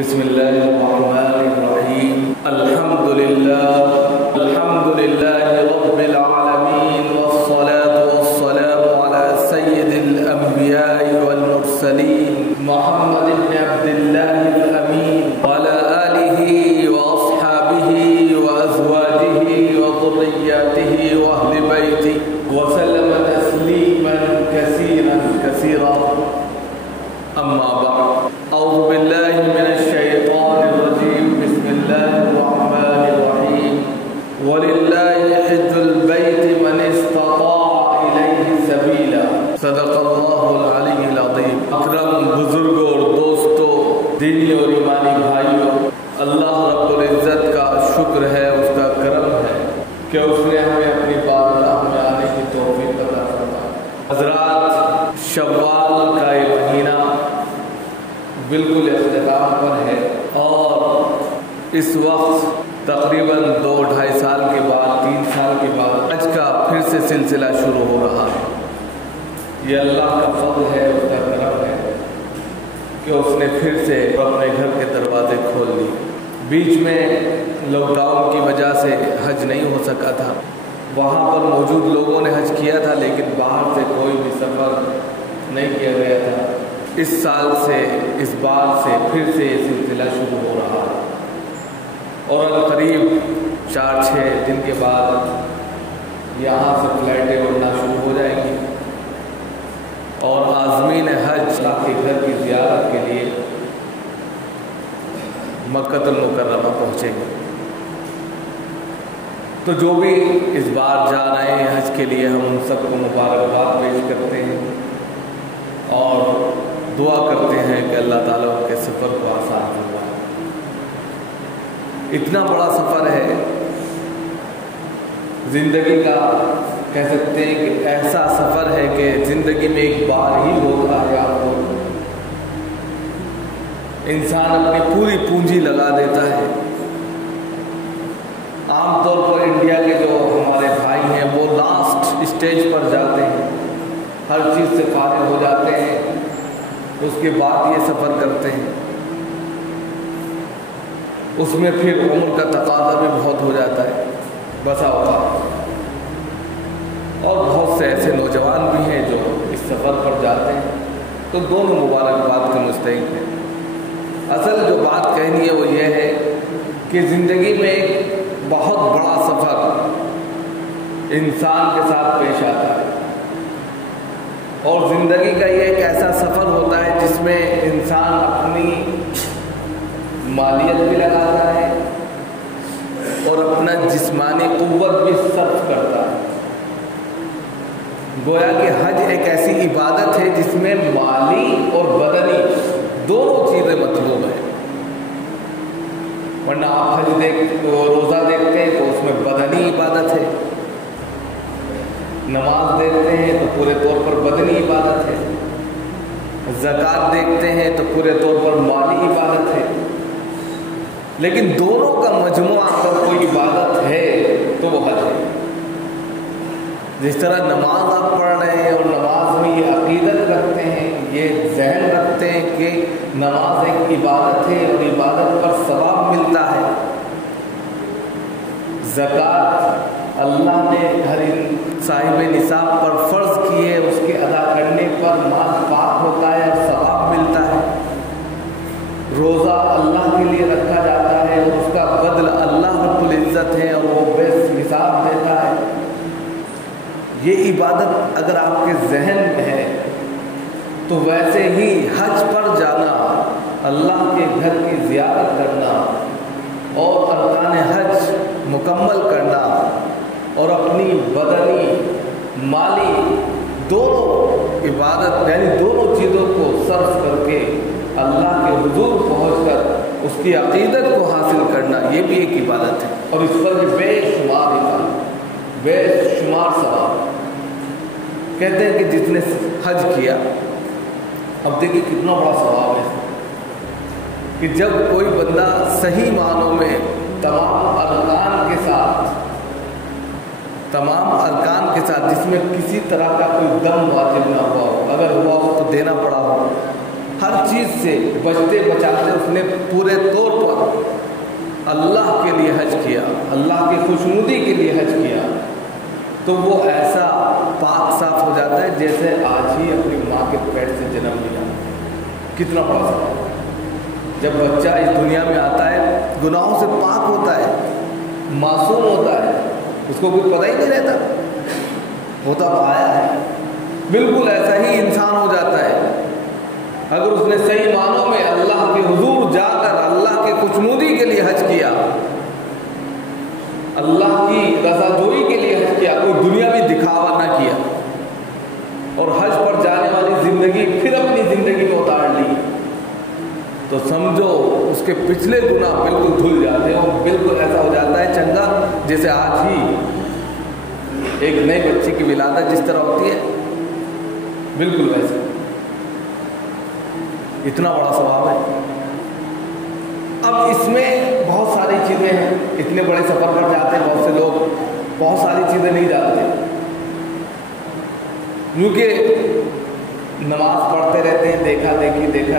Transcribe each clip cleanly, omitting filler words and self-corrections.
بسم الله الرحمن الرحيم. الحمد لله رب العالمين، والصلاة والسلام على سيد الأنبياء والمرسلين محمد بن عبد الله الأمين وعلى آله وأصحابه وأزواجه وذرياته وأهل بيته وسلم تسليما كثيرا. أما بعد، أعوذ بالله من الشيطان الرجيم. بسم الله الرحمن الرحيم. ولله حج البيت من استطاع إليه سبيلا. صدق الله العلی العظیم. اکرم بزرگوں اور دوستوں، دینی اور ایمانی بھائیوں، اللہ رب العزت کا شکر ہے، اس کا کرم ہے کہ اس نے ہمیں اپنی بارگاہ میں آنے کی توفیق عطا فرمائی. حضرات، شوال کا ایک مہینہ بالکل اختتام پر ہے اور اس وقت تقریباً 2-2.5 سال کے بعد 3 سال کے بعد حج کا پھر سے سلسلہ شروع ہو رہا ہے. یہ اللہ کا فضل ہے، اس کا کرم ہے کہ اس نے پھر سے اپنے گھر کے دروازے کھول لیے. بیچ میں لاک ڈاؤن کی وجہ سے حج نہیں ہو سکا تھا. وہاں پر موجود لوگوں نے حج کیا تھا، لیکن باہر سے کوئی بھی سفر نہیں کیا گیا تھا. اس سال سے، اس بار سے پھر سے یہ سلسلہ شروع ہو رہا ہے اور قریب 4-6 دن کے بعد یہاں سے فلائٹیں اڑنا شروع ہو جائیں گی اور عازمین حج کے گھر کی زیارت کے لیے مکہ المکرمہ پہنچیں گے. تو جو بھی اس بار جا رہے ہیں حج کے لیے، ہم ان سب کو مبارکباد پیش کرتے ہیں اور دعا کرتے ہیں کہ اللہ تعالیٰ ان کے سفر کو آسان فرمائے. اتنا بڑا سفر ہے، زندگی کا کہہ سکتے ہیں کہ ایسا سفر ہے کہ زندگی میں ایک بار ہی ہوتا ہے. آپ کو انسان اپنی پوری پونجی لگا دیتا ہے. عام طور پر انڈیا کے جو ہمارے بھائی ہیں وہ لاسٹ اسٹیج پر جاتے ہیں، ہر چیز سے فارغ ہو جاتے ہیں، اس کے بعد یہ سفر کرتے ہیں. اس میں پھر عمر کا تقاضا بھی بہت ہو جاتا ہے بسا اوقات، اور بہت سے ایسے نوجوان بھی ہیں جو اس سفر پر جاتے ہیں. تو دونوں مبارکباد کے مستحق ہیں. اصل جو بات کہنی ہے وہ یہ ہے کہ زندگی میں ایک بہت بڑا سفر انسان کے ساتھ پیش آتا ہے، اور زندگی کا یہ ایک ایسا سفر ہوتا ہے جس میں انسان اپنی مالیت بھی لگاتا ہے اور اپنا جسمانی قوت بھی صرف کرتا ہے. گویا کہ حج ایک ایسی عبادت ہے جس میں مالی اور بدنی دونوں چیزیں مطلوب ہیں. ورنہ آپ حج روزہ دیکھتے ہیں تو اس میں بدنی عبادت ہے، نماز دیکھتے ہیں تو پورے طور پر بدنی عبادت ہے، زکوٰۃ دیکھتے ہیں تو پورے طور پر مالی عبادت ہے. لیکن دونوں کا مجموعہ اگر کوئی عبادت ہے تو وہ حج ہے. جس طرح نماز آپ پڑھ رہے ہیں اور نماز میں یہ عقیدت رکھتے ہیں، یہ ذہن رکھتے ہیں کہ نماز ایک عبادت ہے اور عبادت پر ثواب ملتا ہے. زکوٰۃ اللہ نے ہر صاحب نصاب پر فرض کی ہے، اس کے ادا کرنے پر مال پاک ہوتا ہے اور ثواب ملتا ہے. روزہ اللہ کے لیے رکھا جاتا ہے اور اس کا بدل اللہ رب العزت ہے اور وہ بے حساب دیتا ہے. یہ عبادت اگر آپ کے ذہن میں ہے تو ویسے ہی حج پر جانا، اللہ کے گھر کی زیارت کرنا اور ارکان حج مکمل کرنا اور اپنی بدنی مالی دونوں عبادت یعنی دونوں چیزوں کو صرف کر کے اللہ کے حضور پہنچ کر اس کی عقیدت کو حاصل کرنا، یہ بھی ایک عبادت ہے. اور اس پر بھی بے شمار ثواب. کہتے ہیں کہ جس نے حج کیا، اب دیکھیے کتنا بڑا ثواب ہے کہ جب کوئی بندہ صحیح معنوں میں تمام ارکان کے ساتھ جس میں کسی طرح کا کوئی دم واجب نہ ہوا ہو، اگر ہوا ہو تو دینا پڑا ہو، ہر چیز سے بچتے بچاتے اس نے پورے طور پر اللہ کے لیے حج کیا، اللہ کی خوشنودی کے لیے حج کیا، تو وہ ایسا پاک صاف ہو جاتا ہے جیسے آج ہی اپنی ماں کے پیٹ سے جنم لیا۔ کتنا بڑا سوال ہے۔ جب بچہ اس دنیا میں آتا ہے گناہوں سے پاک ہوتا ہے، معصوم ہوتا ہے، اس کو کچھ پتہ ہی نہیں رہتا، ہوتا پایا ہے، بالکل ایسا ہی انسان ہو جاتا ہے اگر اس نے صحیح معنوں میں اللہ کے حضور جا کر اللہ کے خوشنودی کے لیے حج کیا، اللہ کی رضا جوئی کے لیے حج کیا، کوئی دنیاوی دکھاوا نہ کیا، اور حج پر جانے والی زندگی پھر اپنی زندگی میں اتار لی، تو سمجھو اس کے پچھلے گناہ بالکل دھل جاتے ہیں، اور بالکل ایسا ہو جاتا ہے چنگا جیسے آج ہی ایک نئے بچے کی ولادت جس طرح ہوتی ہے، بالکل ویسے۔ اتنا بڑا ثواب ہے۔ اب اس میں بہت ساری چیزیں ہیں، اتنے بڑے سفر پر جاتے ہیں بہت سے لوگ، بہت ساری چیزیں نہیں جانتے، کیونکہ نماز پڑھتے رہتے ہیں، دیکھا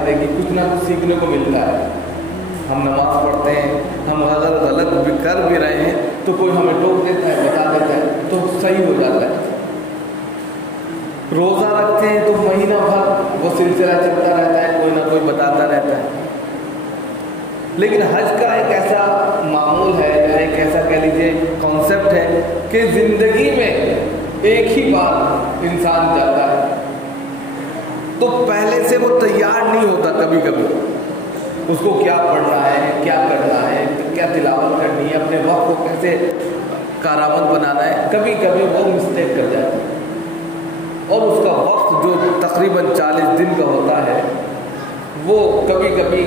دیکھی کچھ نہ کچھ سیکھنے کو ملتا ہے۔ ہم نماز پڑھتے ہیں، ہم اگر غلط بھی کر بھی رہے ہیں تو کوئی ہمیں ٹوک دیتا ہے، بتا دیتا ہے تو صحیح ہو جاتا ہے۔ روزہ رکھتے ہیں تو مہینہ بھر وہ سلسلہ چلتا رہتا ہے، کوئی نہ کوئی بتاتا رہتا ہے۔ لیکن حج کا ایک ایسا معمول ہے یا ایک ایسا کہہ لیجیے کانسیپٹ ہے کہ زندگی میں ایک ہی بار انسان جاتا ہے، تو پہلے سے وہ تیار نہیں ہوتا، کبھی کبھی اس کو کیا پڑھنا ہے، کیا کرنا ہے، کیا تلاوت کرنی ہے، اپنے وقت کو کیسے کارآمد بنانا ہے، کبھی کبھی وہ مسٹیک کر جاتا ہے، اور اس کا وقت جو تقریباً 40 دن کا ہوتا ہے وہ کبھی کبھی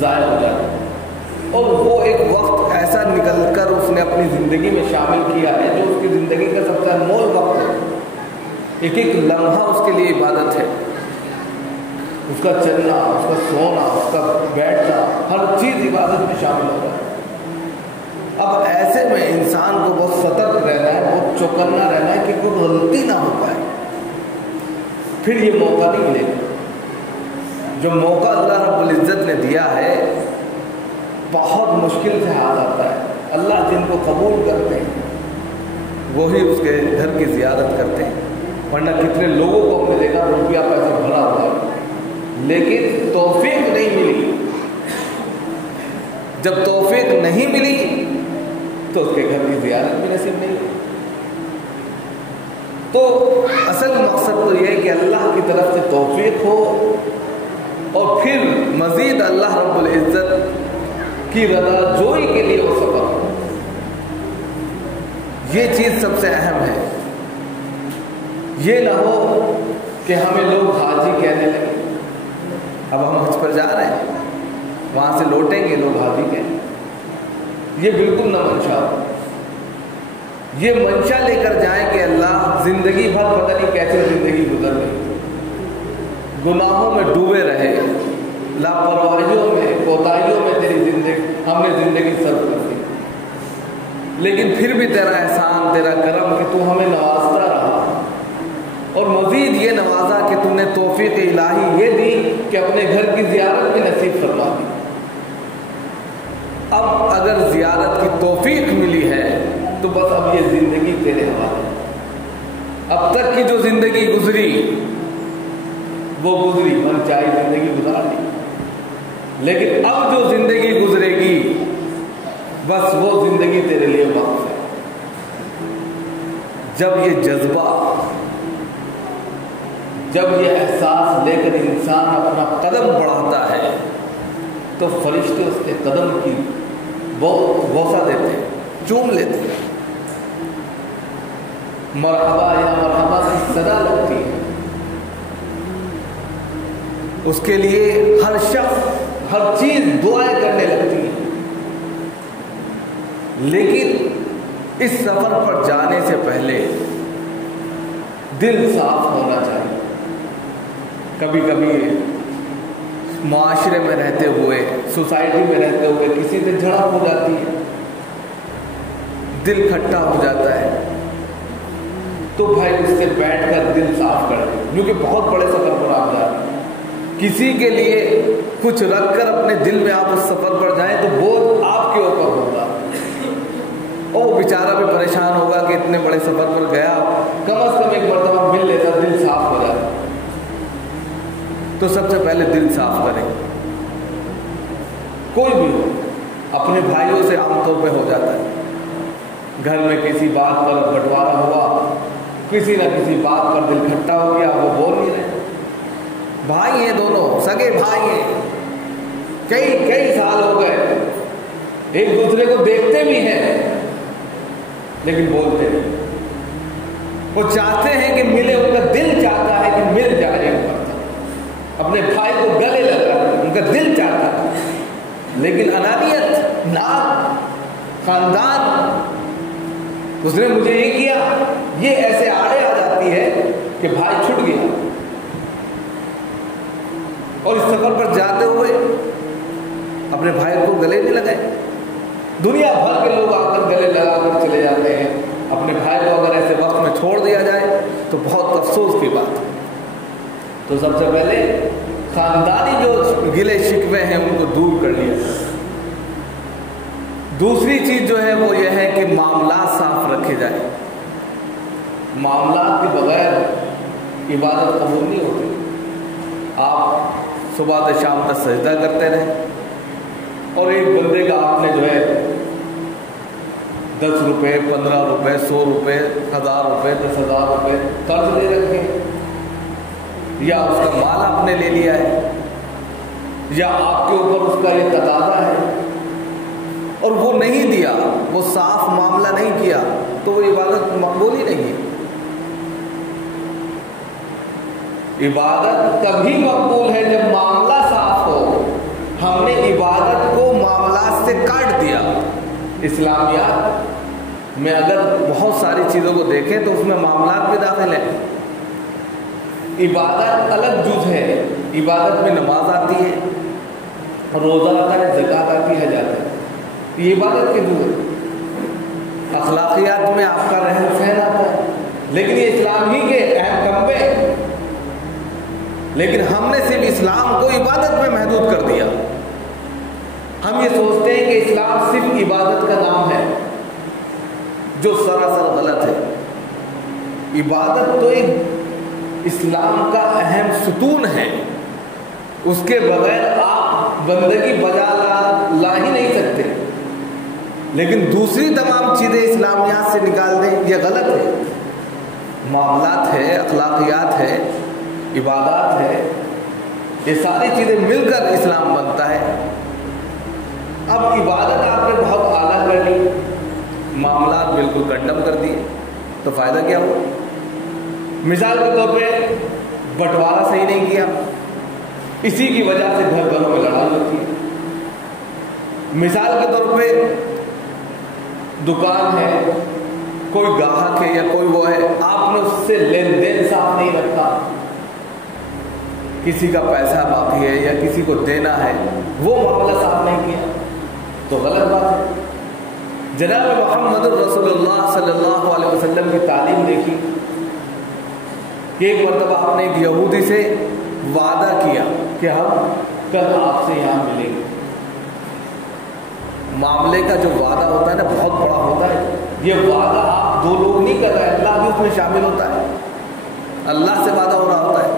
ضائع ہو جاتا ہے، اور وہ ایک وقت ایسا نکل کر اس نے اپنی زندگی میں شامل کیا ہے جو اس کی زندگی کا سب سے انمول وقت ہے۔ ایک ایک لمحہ اس کے لیے عبادت ہے، اس کا چلنا، اس کا سونا، اس کا بیٹھنا، ہر چیز عبادت میں شامل ہوتا ہے۔ اب ایسے میں انسان کو بہت سترک رہنا ہے، بہت چوکنا رہنا ہے کہ کوئی غلطی نہ ہو پائے، پھر یہ موقع نہیں ملے گا۔ جو موقع اللہ رب العزت نے دیا ہے بہت مشکل سے ہاتھ آتا ہے۔ اللہ جن کو قبول کرتے ہیں وہی اس کے گھر کی زیارت کرتے ہیں، ورنہ کتنے لوگوں کو ہم نے دیکھا روپیہ پیسہ بھرا ہوا ہے لیکن توفیق نہیں ملی۔ جب توفیق نہیں ملی تو اس کے گھر کی زیارت بھی نصیب نہیں ہوئی۔ تو اصل مقصد تو یہ ہے کہ اللہ کی طرف سے توفیق ہو، اور پھر مزید اللہ رب العزت کی رضا جوئی کے لیے وہ سفر ہو۔ یہ چیز سب سے اہم ہے۔ یہ نہ ہو کہ ہمیں لوگ حاجی کہنے لگے، اب ہم حج پر جا رہے ہیں، وہاں سے لوٹیں گے لوگ حاجی کہیں، یہ بالکل نہ منشا ہو۔ یہ منشا لے کر جائیں کہ اللہ زندگی بھر پتہ نہیں کیسے زندگی گزر گئی، گناہوں میں ڈوبے رہے، لاپرواہیوں میں، کوتاہیوں میں تیری زندگی ہم نے زندگی صرف کر دی، لیکن پھر بھی تیرا احسان، تیرا کرم کہ تو ہمیں نوازتا رہا، اور مزید یہ نوازا کہ تو نے توفیق الہی یہ دی کہ اپنے گھر کی زیارت بھی نصیب فرما دی۔ اب اگر زیارت کی توفیق ملی ہے تو بس اب یہ زندگی تیرے حوالے، اب تک کی جو زندگی گزری وہ گزری، من چاہی زندگی گزار دی، لیکن اب جو زندگی گزرے گی بس وہ زندگی تیرے لیے وقف ہے۔ جب یہ جذبہ، جب یہ احساس لے کر انسان اپنا قدم بڑھاتا ہے تو فرشتے اس کے قدم کی بہت بوسہ دیتے ہیں، چوم لیتے ہیں، مرحبا یا مرحبا کی صدا لگتی ہے۔ اس کے لیے ہر شخص، ہر چیز دعائیں کرنے لگتی ہے۔ لیکن اس سفر پر جانے سے پہلے دل صاف ہونا چاہیے۔ کبھی کبھی معاشرے میں رہتے ہوئے، سوسائٹی میں رہتے ہوئے کسی سے جھڑپ ہو جاتی ہے، دل کھٹا ہو جاتا ہے، تو بھائی اس سے بیٹھ کر دل صاف کر دیں، کیونکہ بہت بڑے سفر پر آپ جا رہے ہیں۔ किसी के लिए कुछ रख कर अपने दिल में आप उस सफर पर जाएं तो बोझ आपके ऊपर होगा, और वो बेचारा भी परेशान होगा कि इतने बड़े सफर पर गया, कम से कम एक मरतबा मिल लेता, दिल साफ हो जाता। तो सबसे पहले दिल साफ करें। कोई भी हो, अपने भाइयों से आमतौर पे हो जाता है, घर में किसी बात पर बंटवारा हुआ, किसी न किसी बात पर दिल खट्टा हो गया, वो बोल नहीं रहे, भाई हैं दोनों, सगे भाई हैं, कई साल हो गए, एक दूसरे को देखते भी हैं लेकिन बोलते नहीं। वो चाहते हैं कि मिले, उनका दिल चाहता है कि मिल जाए, अपने भाई को गले लगा, उनका दिल चाहता है, लेकिन अनानियत, नाक, खानदान, उसने मुझे ये किया, ये ऐसे आड़े आ जाती है कि भाई छूट गया। और इस सफर पर जाते हुए अपने भाई को गले नहीं लगाए। दुनिया भर के लोग आकर गले लगाकर चले जाते हैं, अपने भाई को अगर ऐसे वक्त में छोड़ दिया जाए तो बहुत अफसोस की बात है। तो सबसे पहले खानदानी जो गिले शिकवे हैं उनको दूर कर लिया। दूसरी चीज जो है वो यह है कि मामला साफ रखे जाए। मामला के बगैर इबादत कबूल नहीं होती। आप सुबह से शाम तक सजदा करते रहे और एक बंदे का आपने जो है 10 रुपये, 15 रुपये, 100 रुपये, 1000 रुपये, 10,000 रुपये कर्ज दे रखे, या उसका माल आपने ले लिया है, या आपके ऊपर उसका ये तकाजा है और वो नहीं दिया, वो साफ मामला नहीं किया, तो वो इबादत मकबूल ही नहीं है। इबादत तभी मकबूल है जब मामला साफ हो। हमने इबादत को मामलात से काट दिया। इस्लामियात में अगर बहुत सारी चीज़ों को देखें तो उसमें मामलात भी दाखिल है। इबादत अलग जुज है। इबादत में नमाज आती है, रोज़ा आता है, ज़कात आती है, हज आता है, ये इबादत के जुज है। अखलाकियात में आपका रहन सहन आता है, लेकिन ये इस्लाम ही के अहम कम्बे। लेकिन हमने सिर्फ इस्लाम को इबादत में महदूद कर दिया। हम ये सोचते हैं कि इस्लाम सिर्फ इबादत का नाम है, जो सरासर गलत है। इबादत तो एक इस्लाम का अहम सुतून है, उसके बगैर आप बंदगी बजा ला ही नहीं सकते। लेकिन दूसरी तमाम चीज़ें इस्लामियात से निकाल दें, यह गलत है। मामलात है, अखलाकियात है, इबादत है, ये सारी चीज़ें मिलकर इस्लाम बनता है। अब इबादत आपने बहुत आला कर ली, मामलात बिल्कुल कंडम कर दिए, तो फ़ायदा क्या हुआ? मिसाल के तौर पे बंटवारा सही नहीं किया, इसी की वजह से घर घरों में लड़ाई होती है। मिसाल के तौर पे दुकान है, कोई ग्राहक है या कोई वो है, आपने उससे लेन देन साफ नहीं रखा, किसी का पैसा बाकी है या किसी को देना है, वो मामला साफ नहीं किया, तो गलत बात है। जनाब मोहम्मद रसूलुल्लाह सल्लल्लाहु अलैहि वसल्लम की तालीम देखी कि एक मरतबा आपने एक यहूदी से वादा किया कि हम कल आपसे यहाँ मिलेंगे। मामले का जो वादा होता है ना, बहुत बड़ा होता है। ये वादा आप दो लोग नहीं कर रहे, अल्लाह भी उसमें शामिल होता है। अल्लाह से वादा हो रहा होता है।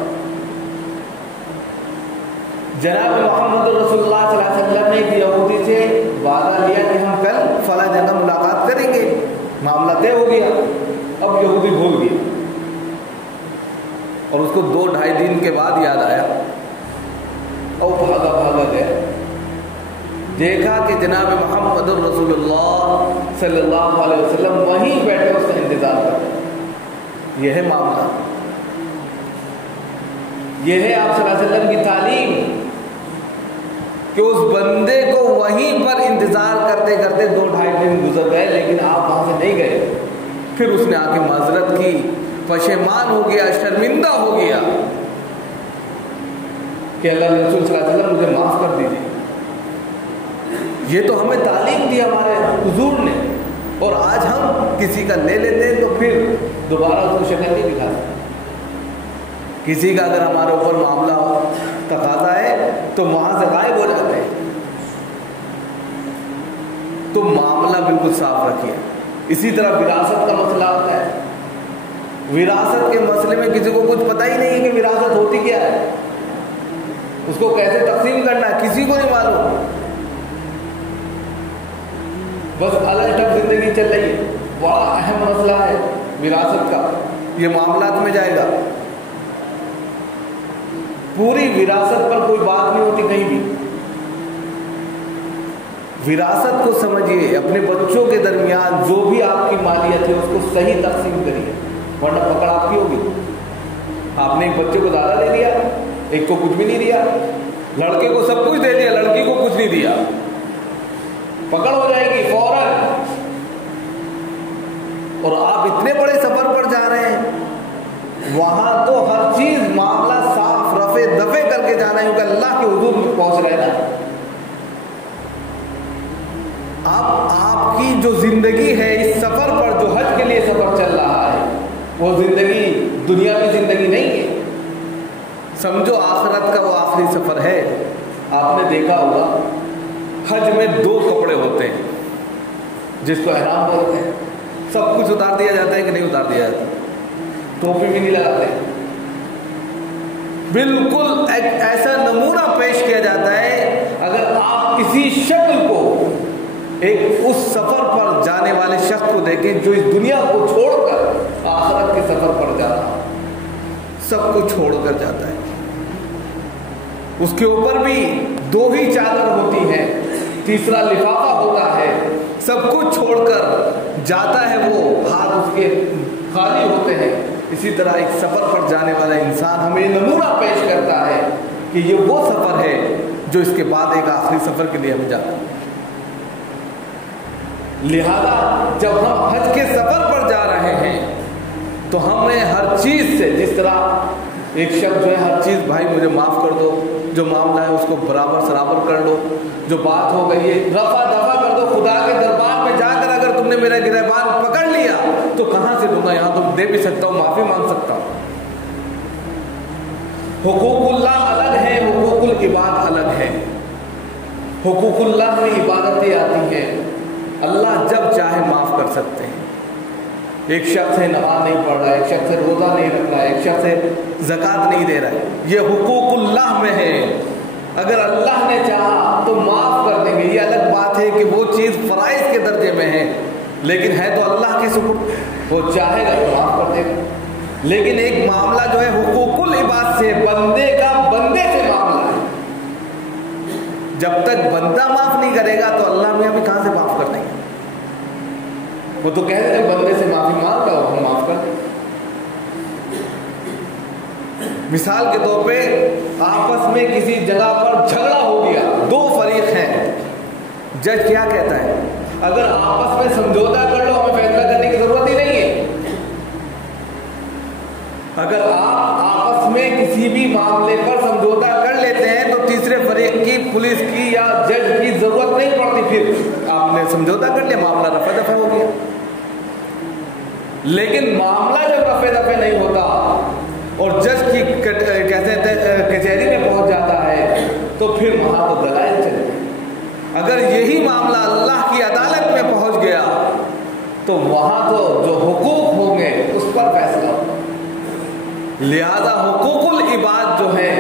जनाब मोहम्मद रसूलुल्लाह सल्लल्लाहु अलैहि वसल्लम ने एक यहूदी से वादा लिया कि हम कल फला जगह मुलाकात करेंगे, मामला तय हो गया। अब यहूदी भूल गया और उसको 2-2.5 दिन के बाद याद आया और भागा गया। देखा कि जनाब मोहम्मद रसूलुल्लाह सल्लल्लाहु अलैहि वसल्लम वहीं बैठे उसका इंतजार कर रहे। यह है मामला, यह है आप सल्लल्लाहु अलैहि वसल्लम की तालीम कि उस बंदे को वहीं पर इंतजार करते करते 2-2.5 दिन गुजर गए, लेकिन आप वहां से नहीं गए। फिर उसने आके माजरत की, पशेमान हो गया, शर्मिंदा हो गया कि अल्लाह रसूल सल्लल्लाहु अलैहि वसल्लम मुझे माफ कर दीजिए। ये तो हमें तालीम दी हमारे हुजूर ने, और आज हम किसी का ले लेते हैं तो फिर दोबारा उसको शक्ल नहीं दिखाते। किसी का अगर हमारे ऊपर मामला हो तकाज़ा है तो वहाँ से गायब हो जाते हैं। तो मामला बिल्कुल साफ रखिए। इसी तरह विरासत का मसला होता है। विरासत के मसले में किसी को कुछ पता ही नहीं है कि विरासत होती क्या है, उसको कैसे तकसीम करना है, किसी को नहीं मालूम। बस अलग अलग जिंदगी चल रही है। बड़ा अहम मसला है विरासत का, ये मामलात में जाएगा। पूरी विरासत पर कोई बात नहीं होती कहीं भी। विरासत को समझिए, अपने बच्चों के दरमियान जो भी आपकी मालियत है उसको सही तकसीम करिए, वरना पकड़ आपकी होगी। आपने एक बच्चे को ज़्यादा दे दिया, एक को कुछ भी नहीं दिया, लड़के को सब कुछ दे दिया, लड़की को कुछ नहीं दिया, पकड़ हो जाएगी फौरन। और आप इतने बड़े सफर पर जा रहे हैं, वहां तो हर चीज मामला साफ रफे दफे करके जाना है, क्योंकि अल्लाह के हुजूर में पहुंच रहे ना। अब आपकी जो जिंदगी है इस सफर पर, जो हज के लिए सफर चल रहा है, वो जिंदगी दुनिया की जिंदगी नहीं है। समझो आखिरत का वो आखिरी सफर है। आपने देखा होगा हज में 2 कपड़े होते हैं जिसको एहराम बोलते हैं। सब कुछ उतार दिया जाता है कि नहीं उतार दिया जाता? टोपी भी नहीं लगाते। बिल्कुल एक ऐसा नमूना पेश किया जाता है, अगर आप किसी शक्ल को एक उस सफर पर जाने वाले शख्स को देखें जो इस दुनिया को छोड़कर आखिरत के सफर पर जा रहा है, सब कुछ छोड़कर जाता है। उसके ऊपर भी 2 ही चादर होती है, तीसरा लिफाफा होता है, सब कुछ छोड़कर जाता है वो, हाथ उसके खाली होते हैं। इसी तरह एक सफर पर जाने वाला इंसान हमें नमूना पेश करता है कि ये वो सफर है जो इसके बाद एक आखिरी सफर के लिए हम जाते हैं। लिहाजा जब हम हज के सफर पर जा रहे हैं तो हमें हर चीज से, जिस तरह एक शख्स जो है हर चीज, भाई मुझे माफ कर दो, जो मामला है उसको बराबर सराबर कर लो, जो बात हो गई है रफा दफा कर दो। खुदा के दरबार में जाकर अगर तुमने मेरा गिरबान पकड़ लिया तो कहां से दूंगा? यहां तो दे भी सकता हूं, माफी मांग सकता हूं। हुकूकुल्लाह अलग है, हुकूकुल इबाद अलग है। हुकूकुल्लाह में इबादतें आती हैं, अल्लाह जब चाहे माफ कर सकते हैं। एक शख्स है नमाज नहीं पढ़ रहा है, एक शख्स है रोज़ा नहीं रख रहा है, एक शख्स है ज़कात नहीं दे रहा है, ये हुकूकुल्लाह में है। अगर अल्लाह ने चाहा तो माफ़ कर देंगे। ये अलग बात है कि वो चीज़ फ़राइज़ के दर्जे में है, लेकिन है तो अल्लाह के सुपुर्द, वो चाहेगा तो माफ़ कर देगा। लेकिन एक मामला जो है हुकूकुल इबाद से, बंदे का बंदे से मामला है। जब तक बंदा माफ़ नहीं करेगा तो अल्लाह मियाँ भी कहाँ से माफ़ कर देंगे? वो तो कह रहे बंदे से माफी मांग लो, हम माफ कर दें। मिसाल के तौर पे आपस में किसी जगह पर झगड़ा हो गया, 2 फरीक हैं, जज क्या कहता है? अगर आपस में समझौता कर लो, हमें फैसला करने की जरूरत ही नहीं है। अगर आप आपस में किसी भी मामले पर समझौता कर लेते हैं तो तीसरे फरीक की, पुलिस की या जज की जरूरत नहीं पड़ती। फिर आपने समझौता कर लिया, मामला रफा दफा हो गया। लेकिन मामला जब रफे दफे नहीं होता और जज की कहते हैं कचहरी में पहुंच जाता है तो फिर वहां तो दलाइल चलते हैं। अगर यही मामला अल्लाह की अदालत में पहुंच गया तो वहां तो जो हुकूक होंगे उस पर फैसला होगा। लिहाजा हुकूकुल इबाद जो है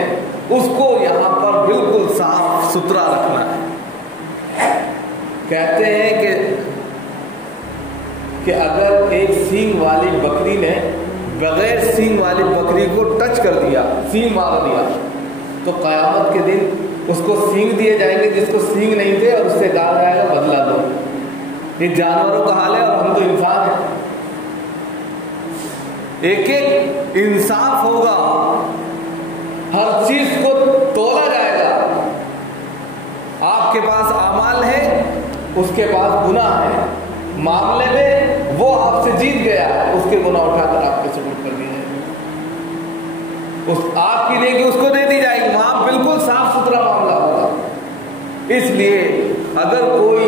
उसको यहाँ पर बिल्कुल साफ सुथरा रखना है। कहते हैं कि अगर एक सींग वाली बकरी ने बगैर सींग वाली बकरी को टच कर दिया, सींग मार दिया, तो क़यामत के दिन उसको सींग दिए जाएंगे जिसको सींग नहीं थे, और उससे कहा जाएगा बदला दो। ये जानवरों का हाल है और हम तो इंसान हैं। एक एक इंसाफ होगा, हर चीज को तोला जाएगा। आपके पास अमाल है, उसके पास गुनाह है, मामले में वो आपसे जीत गया, उसके गुनाह उठाकर आपके सुपुर्द कर दिए जाएंगे, उस आपकी नेकी उसको दे दी जाएगी। वहां बिल्कुल साफ सुथरा मामला होगा। इसलिए अगर कोई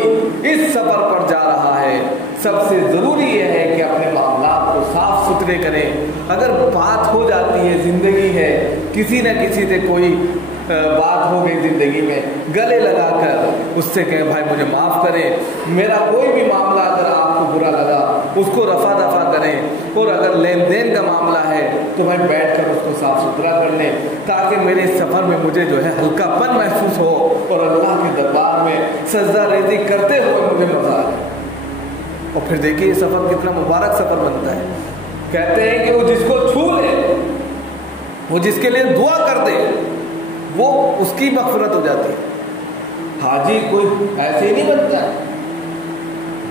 इस सफर पर जा रहा है, सबसे जरूरी यह है कि अपने मामला को साफ सुथरे करें। अगर बात हो जाती है, जिंदगी है, किसी न किसी से कोई बात हो गई ज़िंदगी में, गले लगा कर उससे कहें भाई मुझे माफ़ करें, मेरा कोई भी मामला अगर आपको बुरा लगा उसको रफा दफा करें, और अगर लेन देन का मामला है तो भाई बैठ कर उसको साफ़ सुथरा कर लें, ताकि मेरे सफ़र में मुझे जो है हल्कापन महसूस हो और अल्लाह के दरबार में सजदा रेज़ी करते हुए मुझे मज़ा आए। और फिर देखिए ये सफ़र कितना मुबारक सफ़र बनता है। कहते हैं कि वो जिसको छू ले, वो जिसके लिए दुआ कर दे, वो उसकी मग़फ़िरत हो जाती है। हाजी कोई ऐसे ही नहीं बनता है।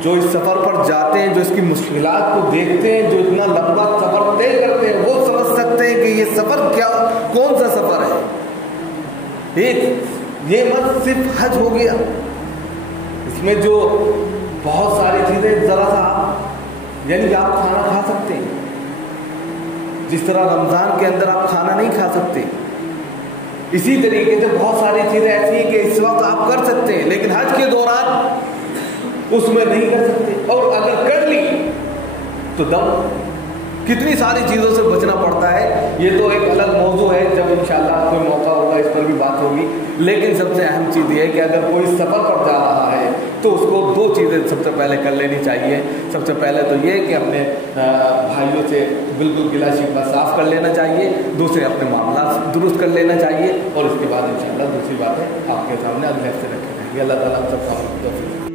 जो इस सफ़र पर जाते हैं, जो इसकी मुश्किलात को देखते हैं, जो इतना लंबा सफ़र तय करते हैं, वो समझ सकते हैं कि ये सफ़र क्या, कौन सा सफ़र है। एक ये मत सिर्फ हज हो गया, इसमें जो बहुत सारी चीज़ें ज़रा सा यानी आप खाना खा सकते हैं, जिस तरह रमज़ान के अंदर आप खाना नहीं खा सकते, इसी तरीके से बहुत सारी चीज़ें ऐसी हैं कि इस वक्त आप कर सकते हैं, लेकिन हज के दौरान उसमें नहीं कर सकते, और अगर कर ली तो दम कितनी सारी चीज़ों से बचना पड़ता है। ये तो एक अलग मौजू है, जब इंशाल्लाह कोई मौका होगा इस पर भी बात होगी। लेकिन सबसे अहम चीज़ ये है कि अगर कोई सफ़र पर जा रहा है तो उसको दो चीज़ें सबसे पहले कर लेनी चाहिए। सबसे पहले तो ये कि अपने भाइयों से बिल्कुल गिला शिकवा साफ़ कर लेना चाहिए, दूसरे अपने मामला दुरुस्त कर लेना चाहिए, और उसके बाद इंशाल्लाह दूसरी बातें आपके सामने अगले हफ्ते रखे जाएंगे। अल्लाह ताला हम सबको